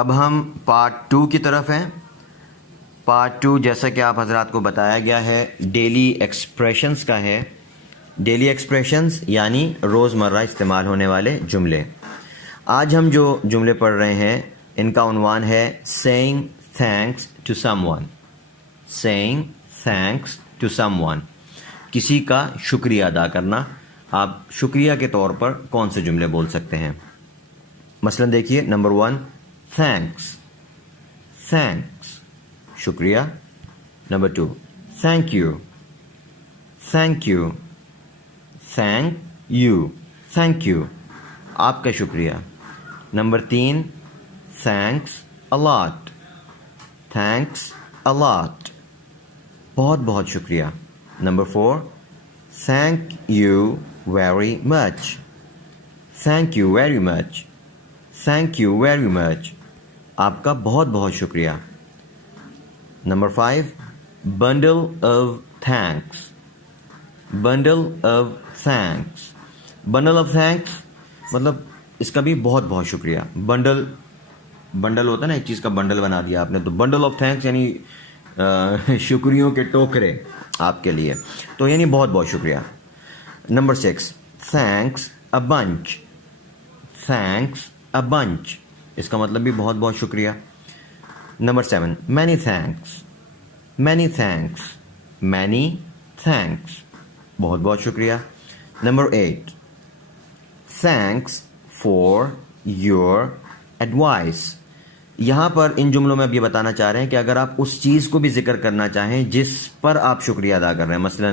اب ہم پارٹ 2 کی طرف ہیں. پارٹ 2 جیسا کہ آپ حضرات کو بتایا گیا ہے ڈیلی ایکسپریشنز کا ہے. ڈیلی ایکسپریشنز یعنی روزمرہ استعمال ہونے والے جملے. آج ہم جو جملے پڑھ رہے ہیں ان کا عنوان ہے saying thanks to someone. saying thanks to someone, کسی کا شکریہ ادا کرنا. آپ شکریہ کے طور پر کون سے جملے بول سکتے ہیں؟ مثلا دیکھیے، نمبر 1 thanks. thanks شکریہ. Number 2 thank you. thank you. thank you. thank you آپ کا شکریہ. Number 3 thanks a lot. thanks a lot بہت بہت شکریہ. Number 4 thank you very much. thank you very much. thank you very much آپ کا بہت بہت شکریہ. Number 5 bundle of thanks. bundle of thanks. bundle of thanks مطلب اس کا بھی بہت بہت شکریہ. بنڈل ہوتا ہے نا، ایک چیز کا بنڈل بنا دیا آپ نے، تو بنڈل آف تھینکس یعنی شکریوں کے ٹوکرے آپ کے لیے، تو یعنی بہت بہت شکریہ. Number 6 thanks a bunch. thanks a bunch اس کا مطلب بھی بہت بہت شکریہ. Number 7 many thanks. many thanks. many thanks بہت بہت شکریہ. Number 8 thanks for your advice. یہاں پر ان جملوں میں اب یہ بتانا چاہ رہے ہیں کہ اگر آپ اس چیز کو بھی ذکر کرنا چاہیں جس پر آپ شکریہ ادا کر رہے ہیں، مثلا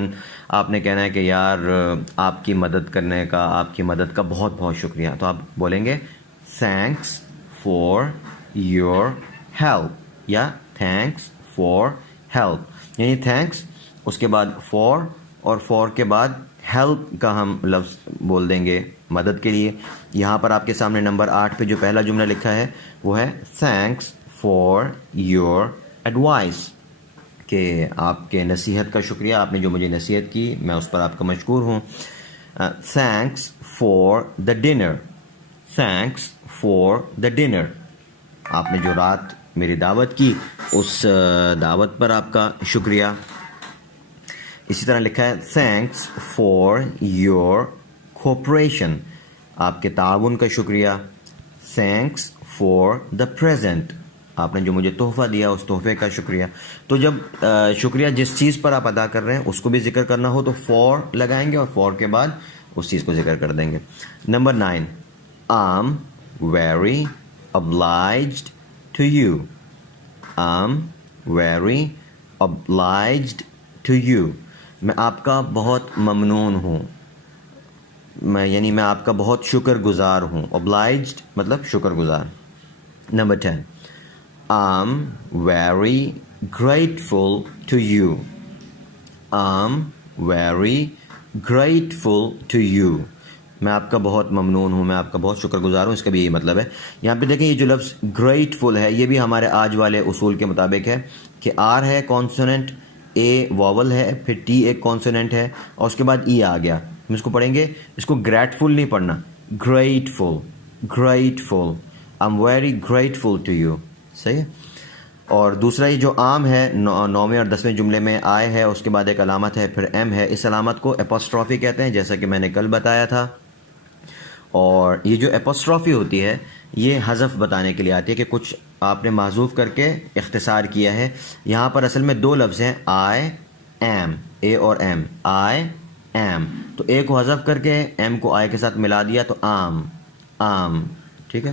آپ نے کہنا ہے کہ یار آپ کی مدد کرنے کا، آپ کی مدد کا بہت بہت شکریہ، تو آپ بولیں گے thanks for your help یا thanks for help. یعنی thanks اس کے بعد for اور for کے بعد help کا ہم لفظ بول دیں گے مدد کے لیے. یہاں پر آپ کے سامنے نمبر 8 پہ جو پہلا جملہ لکھا ہے وہ ہے thanks for your advice، کہ آپ کے نصیحت کا شکریہ، آپ نے جو مجھے نصیحت کی میں اس پر آپ کا مشکور ہوں. thanks for the dinner. thanks for the dinner آپ نے جو رات میری دعوت کی اس دعوت پر آپ کا شکریہ. اسی طرح لکھا ہے thanks for your cooperation آپ کے تعاون کا شکریہ. thanks for the present آپ نے جو مجھے تحفہ دیا اس تحفے کا شکریہ. تو جب شکریہ جس چیز پر آپ ادا کر رہے ہیں اس کو بھی ذکر کرنا ہو تو for لگائیں گے اور for کے بعد اس چیز کو ذکر کر دیں گے. Number 9 I'm very obliged to you. I'm very obliged to you میں آپ کا بہت ممنون ہوں، میں آپ کا بہت شکر گزار ہوں. obliged مطلب شکر گزار. Number 10 I'm very grateful to you. I'm very grateful to you میں آپ کا بہت ممنون ہوں، میں آپ کا بہت شکر گزار ہوں. اس کا بھی یہی مطلب ہے. یہاں پہ دیکھیں یہ جو لفظ grateful ہے یہ بھی ہمارے آج والے اصول کے مطابق ہے کہ R ہے کانسوننٹ، A واول ہے، پھر T ایک کانسوننٹ ہے اور اس کے بعد E آ گیا. ہم اس کو پڑھیں گے، اس کو grateful نہیں پڑھنا، grateful. grateful I'm very grateful to you. صحیح ہے. اور دوسرا یہ جو عام ہے 9ویں اور 10ویں جملے میں آئے ہے، اس کے بعد ایک علامت ہے، پھر M ہے. اس علامت کو اپوسٹرافی کہتے ہیں جیسا کہ میں نے کل بتایا تھا. اور یہ جو اپوسٹرافی ہوتی ہے یہ حذف بتانے کے لیے آتی ہے کہ کچھ آپ نے محذوف کر کے اختصار کیا ہے. یہاں پر اصل میں 2 لفظ ہیں I am، A اور M. I am تو A کو حذف کر کے M کو I کے ساتھ ملا دیا تو عام. ٹھیک ہے.